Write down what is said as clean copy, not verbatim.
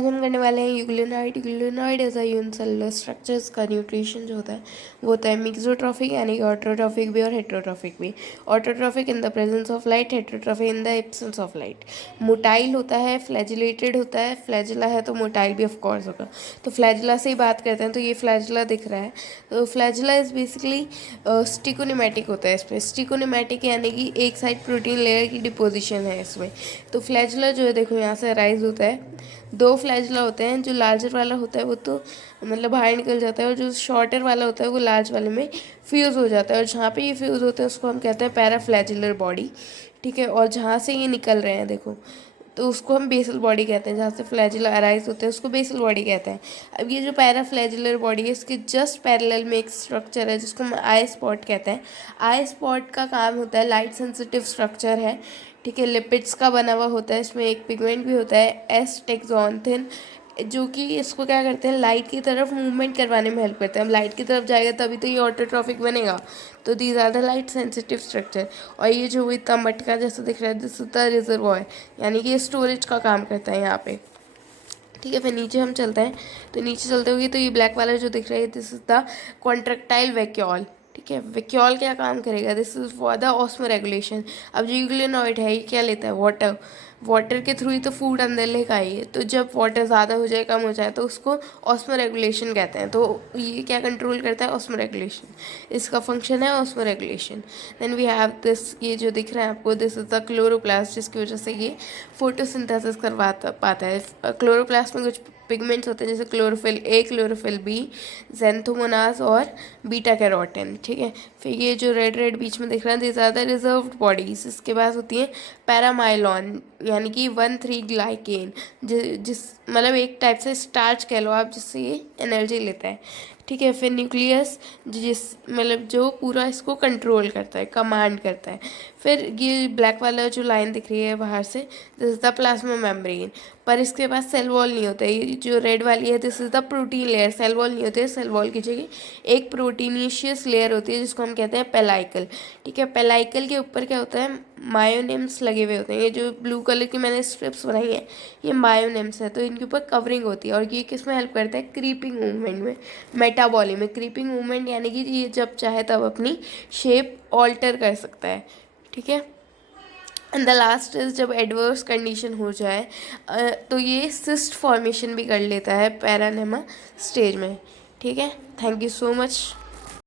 आज हम करने वाले हैं euglenoid. Euglenoid as a unicellular structure. इसका न्यूट्रिशन जो होता है वो होता है मिक्सोट्रॉफिक यानी कि ऑटोट्रॉफिक भी और हेट्रोट्रॉफिक भी। Autotrophic in the presence of light, heterotrophic in the absence of light. Motile होता है, फ्लैजिलेटेड होता है। फ्लैजिला है तो मोटाइल भी ऑफकोर्स होगा। तो फ्लैजिला से ही बात करते हैं, तो ये फ्लैजिला दिख रहा है। तो फ्लैजिला इज बेसिकली स्टिकोनिमेटिक होता है। इसमें स्टिकोनिमेटिक यानी कि एक साइड प्रोटीन लेयर की डिपोजिशन है इसमें। तो फ्लैजिला जो है देखो यहाँ से अराइज होता है। दो फ्लैजिला होते हैं, जो लार्जर वाला होता है वो तो मतलब बाहर निकल जाता है, और जो शॉर्टर वाला होता है वो लार्ज वाले में फ्यूज़ हो जाता है। और जहाँ पे ये फ्यूज़ होते हैं उसको हम कहते हैं पैराफ्लैजिलर बॉडी, ठीक है। और जहाँ से ये निकल रहे हैं देखो, तो उसको हम बेसल बॉडी कहते हैं। जहाँ से फ्लैजिला अराइज होते हैं उसको बेसल बॉडी कहते हैं। अब ये जो पैराफ्लैजिलर बॉडी है इसके जस्ट पैरेलल में एक स्ट्रक्चर है जिसको हम आई स्पॉट कहते हैं। आई स्पॉट का काम होता है, लाइट सेंसिटिव स्ट्रक्चर है, ठीक है। लिपिड्स का बना हुआ होता है, इसमें एक पिगमेंट भी होता है एस टेक्सोंथिन, जो कि इसको क्या करते हैं, लाइट की तरफ मूवमेंट करवाने में हेल्प करते हैं। अब लाइट की तरफ जाएगा तभी तो ये ऑटोट्रॉफिक बनेगा। तो these are the light sensitive structure. और ये जो इतना मटका जैसा दिख रहा है, दिस इज द रिजर्वॉयर, यानी कि ये स्टोरेज का काम करता है यहाँ पे, ठीक है। फिर नीचे हम चलते हैं, तो नीचे चलते हुए तो ये ब्लैक वाला जो दिख रहा है this is the contractile vacuole, ठीक है। वैक्यूल क्या काम करेगा, this is for the osmo regulation. अब जो यूग्लिनॉइड है ये क्या लेता है, वाटर। वाटर के थ्रू ही तो फूड अंदर लेगा ये, तो जब वाटर ज़्यादा हो जाए कम हो जाए तो उसको ऑस्मो रेगुलेशन कहते हैं। तो ये क्या कंट्रोल करता है, ऑस्मो रेगुलेशन, इसका फंक्शन है osmo regulation. Then we have this, ये जो दिख रहा है आपको दिस इज द क्लोरोप्लास्ट, जिसकी वजह से ये फोटोसिंथेसिस करवाता पाता है। क्लोरोप्लास्ट में कुछ पिगमेंट्स होते हैं जैसे chlorophyll A, chlorophyll B, Xanthomonas और बीटा कैरोटिन, ठीक है। फिर ये जो रेड रेड बीच में दिख रहा है this are the reserved bodies. इसके बाद होती है पैरामाइलॉन यानी कि 1,3 ग्लाइकेन, जिस मतलब एक टाइप से स्टार्च कह लो आप, जिससे ये एनर्जी लेता है, ठीक है। फिर न्यूक्लियस जिस मतलब जो पूरा इसको कंट्रोल करता है, कमांड करता है। फिर ये ब्लैक वाला जो लाइन दिख रही है बाहर से this is the plasma membrane, पर इसके पास सेल वॉल नहीं होता है। ये जो रेड वाली है this is the protein layer, cell wall नहीं होते, सेल वॉल की जगह एक प्रोटीनिशियस लेयर होती है जिसको हम कहते हैं पेलाइकल, ठीक है। पेलाइकल के ऊपर क्या होता है, मायोनेम्स लगे हुए होते हैं। ये जो ब्लू कलर की मैंने स्ट्रिप्स बनाई है ये मायोनेम्स है, तो इनके ऊपर कवरिंग होती है। और ये किस में हेल्प करता है, क्रीपिंग मूवमेंट में, मेटाबॉली में। क्रीपिंग मूवमेंट यानी कि ये जब चाहे तब अपनी शेप ऑल्टर कर सकता है, ठीक है। एंड द लास्ट इज जब एडवर्स कंडीशन हो जाए तो ये सिस्ट फॉर्मेशन भी कर लेता है पैरानेमा स्टेज में, ठीक है। Thank you so much.